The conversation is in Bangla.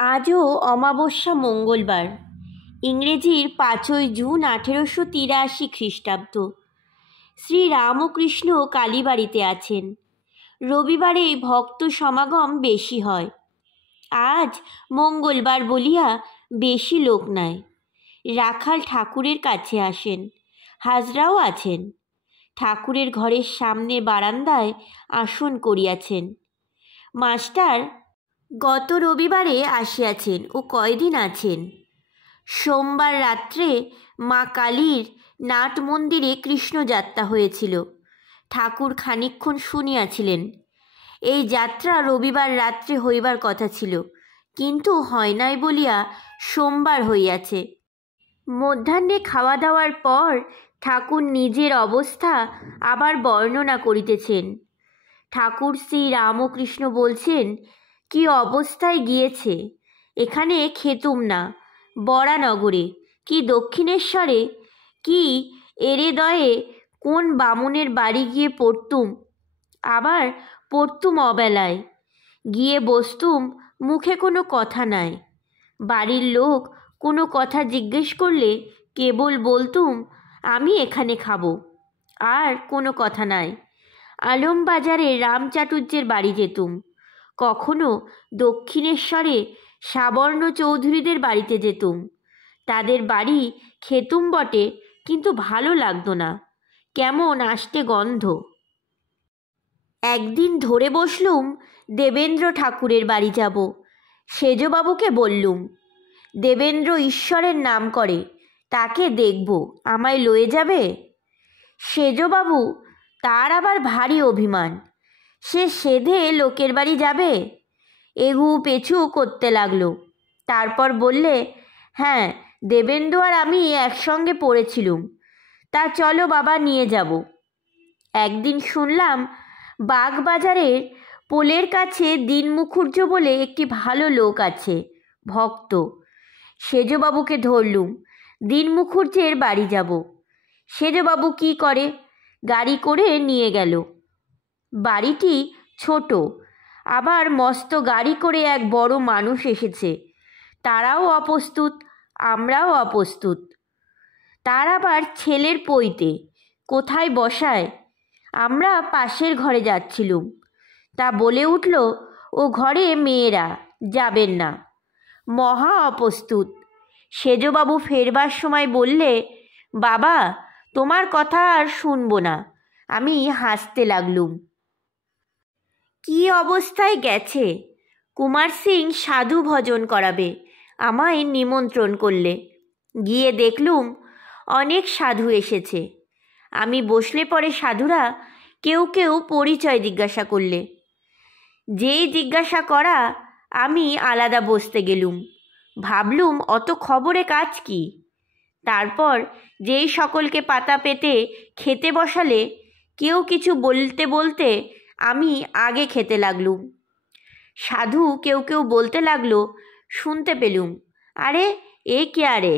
আজও অমাবস্যা মঙ্গলবার, ইংরেজির 5ই জুন 1883 খ্রিস্টাব্দ। শ্রী রামকৃষ্ণ কালীবাড়িতে আছেন। রবিবারে ভক্ত সমাগম বেশি হয়। আজ মঙ্গলবার বলিয়া বেশি লোক নাই। রাখাল ঠাকুরের কাছে আসেন, হাজরাও আছেন। ঠাকুরের ঘরের সামনে বারান্দায় আসন করিয়াছেন। মাস্টার গত রবিবারে আসিয়াছেন ও কয়দিন আছেন। সোমবার রাত্রে মা কালীর নাট মন্দিরে কৃষ্ণযাত্রা হয়েছিল। ঠাকুর খানিকক্ষণ শুনিয়াছিলেন। এই যাত্রা রবিবার রাত্রে হইবার কথা ছিল, কিন্তু হয় নাই বলিয়া সোমবার হইয়াছে। মধ্যাহ্নে খাওয়া দাওয়ার পর ঠাকুর নিজের অবস্থা আবার বর্ণনা করিতেছেন। ঠাকুর শ্রী রামকৃষ্ণ বলছেন, কি অবস্থায় গিয়েছে। এখানে খেতুম না, বরানগরে কি দক্ষিণেশ্বরে কি এরেদয়ে কোন বামুনের বাড়ি গিয়ে পড়তুম, আবার পড়তুম অবেলায়। গিয়ে বসতুম, মুখে কোনো কথা নাই। বাড়ির লোক কোনো কথা জিজ্ঞেস করলে কেবল বলতুম, আমি এখানে খাবো, আর কোনো কথা নাই। আলমবাজারে রাম চাটুর্যের বাড়ি যেতুম। কখনো দক্ষিণেশ্বরে সাবর্ণ চৌধুরীদের বাড়িতে যেতুম। তাদের বাড়ি খেতুম বটে, কিন্তু ভালো লাগতো না, কেমন আষ্টে গন্ধ। একদিন ধরে বসলুম দেবেন্দ্র ঠাকুরের বাড়ি যাব। সেজবাবুকে বললুম, দেবেন্দ্র ঈশ্বরের নাম করে, তাকে দেখব, আমায় লয়ে যাবে? সেজবাবু তার আবার ভারী অভিমান, সে সেধে লোকের বাড়ি যাবে। এগু পেছু করতে লাগলো। তারপর বললে, হ্যাঁ, দেবেন্দ্র আর আমি একসঙ্গে পড়েছিলুম, তা চলো বাবা নিয়ে যাব। একদিন শুনলাম বাগবাজারের পোলের কাছে দীন মুখুর্জ বলে একটি ভালো লোক আছে, ভক্ত। সেজবাবুকে ধরলুম, দীন মুখুর্জের বাড়ি যাব। সেজবাবু কি করে, গাড়ি করে নিয়ে গেল। বাড়িটি ছোট, আবার মস্ত গাড়ি করে এক বড় মানুষ এসেছে। তারাও অপ্রস্তুত, আমরাও অপ্রস্তুত। তার আবার ছেলের পৈতে, কোথায় বসায়। আমরা পাশের ঘরে যাচ্ছিলুম, তা বলে উঠল, ও ঘরে মেয়েরা, যাবেন না। মহা অপ্রস্তুত। সেজবাবু ফেরবার সময় বললে, বাবা, তোমার কথা আর শুনব না। আমি হাসতে লাগলুম। কি অবস্থায় গেছে। কুমার সিং সাধু ভজন করাবে, আমায় নিমন্ত্রণ করলে। গিয়ে দেখলুম অনেক সাধু এসেছে। আমি বসলে পরে সাধুরা কেউ কেউ পরিচয় জিজ্ঞাসা করলে। যেই জিজ্ঞাসা করা, আমি আলাদা বসতে গেলুম। ভাবলুম অত খবরে কাজ কি। তারপর যেই সকলকে পাতা পেতে খেতে বসালে, কেউ কিছু বলতে বলতে আমি আগে খেতে লাগলুম। সাধু কেউ কেউ বলতে লাগলো, শুনতে পেলুম, আরে এ কে আরে।